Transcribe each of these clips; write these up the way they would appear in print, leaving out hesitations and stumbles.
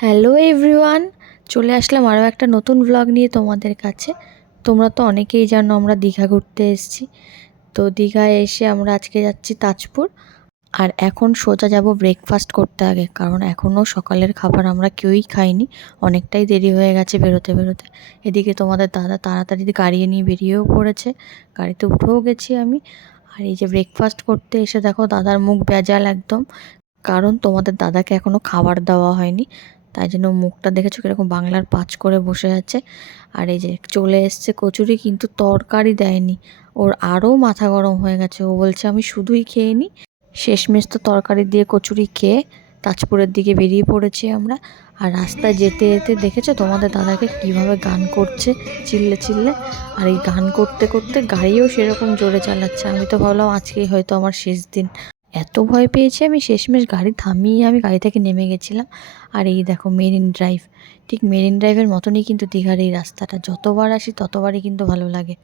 Hello everyone, চলে আসলাম আরও একটা নতুন ব্লগ নিয়ে তোমাদের কাছে। তোমরা তো অনেকেই জানো আমরা দীঘা ঘুরতে এসেছি। তো দীঘায় এসে আমরা আজকে যাচ্ছি তাজপুর। আর এখন সোজা যাব ব্রেকফাস্ট করতে আগে, কারণ এখনও সকালের খাবার আমরা কেউই খাইনি। অনেকটাই দেরি হয়ে গেছে বেরোতে বেরোতে। এদিকে তোমাদের দাদা তাড়াতাড়ি গাড়ি নিয়ে বেরিয়েও পড়েছে, গাড়িতে উঠেও গেছি আমি। আর এই যে ব্রেকফাস্ট করতে এসে দেখো দাদার মুখ বেজাল একদম, কারণ তোমাদের দাদাকে এখনও খাবার দেওয়া হয়নি। তাই জন্য মুখটা দেখেছো কীরকম বাংলার পাঁচ করে বসে আছে। আর এই যে চলে এসছে কচুরি, কিন্তু তরকারি দেয়নি। ওর আরও মাথা গরম হয়ে গেছে, ও বলছে আমি শুধুই খেয়ে নিই। শেষমেশ তো তরকারি দিয়ে কচুরি খেয়ে তাজপুরের দিকে বেরিয়ে পড়েছি আমরা। আর রাস্তায় যেতে যেতে দেখেছো তোমাদের দাদাকে কিভাবে গান করছে চিল্লে চিল্লে। আর এই গান করতে করতে গাড়িও সেরকম জোরে চালাচ্ছে। আমি তো ভাবলাম আজকেই হয়তো আমার শেষ দিন। এত ভয় পেয়েছি আমি, শেষমেশ গাড়ি থামিয়ে আমি গাড়ি থেকে নেমে গেছিলাম। আর এই দেখো মেরিন ড্রাইভ, ঠিক মেরিন ড্রাইভের মতনই কিন্তু দীঘার এই রাস্তাটা। যতবার আসি ততবারই কিন্তু ভালো লাগে।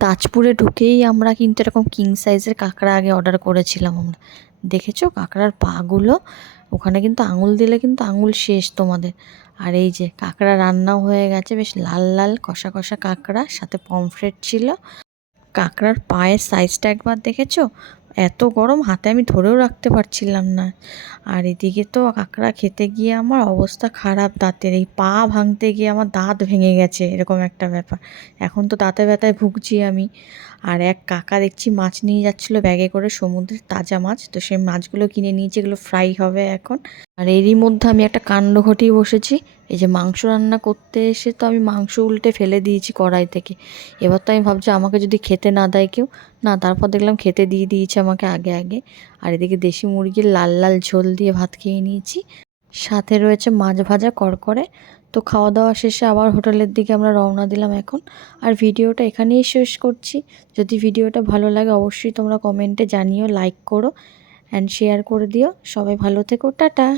তাজপুরে ঢুকেই আমরা কিন্তু এরকম কিং সাইজের কাঁকড়া আগে অর্ডার করেছিলাম আমরা। দেখেছো কাঁকড়ার পাগুলো, ওখানে কিন্তু আঙুল দিলে কিন্তু আঙুল শেষ তোমাদের। আর এই যে কাঁকড়া রান্নাও হয়ে গেছে, বেশ লাল লাল কষা কষা কাঁকড়া, সাথে পমফ্রেট ছিল। কাঁকড়ার পায়ের সাইজটা একবার দেখেছো? এত গরম, হাতে আমি ধরেও রাখতে পারছিলাম না। আর এদিকে তো কাঁকড়া খেতে গিয়ে আমার অবস্থা খারাপ, দাঁতের এই পা ভাঙতে গিয়ে আমার দাঁত ভেঙে গেছে, এরকম একটা ব্যাপার। এখন তো দাঁতে ব্যথায় ভুগছি আমি। আর এক কাকা দেখছি মাছ নিয়ে যাচ্ছিলো ব্যাগে করে, সমুদ্রের তাজা মাছ। তো সেই মাছগুলো কিনে নিয়েছি, এগুলো ফ্রাই হবে এখন। আর এরই মধ্যে আমি একটা কাণ্ড ঘটিয়ে বসেছি। এই যে মাংস রান্না করতে এসে তো আমি মাংস উল্টে ফেলে দিয়েছি কড়াই থেকে। এবার তো আমি ভাবছি আমাকে যদি খেতে না দেয় কেউ, না তারপর দেখলাম খেতে দিয়ে দিয়েছে আমাকে আগে আগে। আর এদিকে দেশি মুরগির লাল লাল ঝোল দিয়ে ভাত খেয়ে নিয়েছি, সাথে রয়েছে মাছ ভাজা করকরে। তো খাওয়া দাওয়া শেষে আবার হোটেলের দিকে আমরা রওনা দিলাম এখন। আর ভিডিওটা এখানেই শেষ করছি। যদি ভিডিওটা ভালো লাগে অবশ্যই তোমরা কমেন্টে জানিও, লাইক করো অ্যান্ড শেয়ার করে দিও। সবাই ভালো থেকো, টাটা।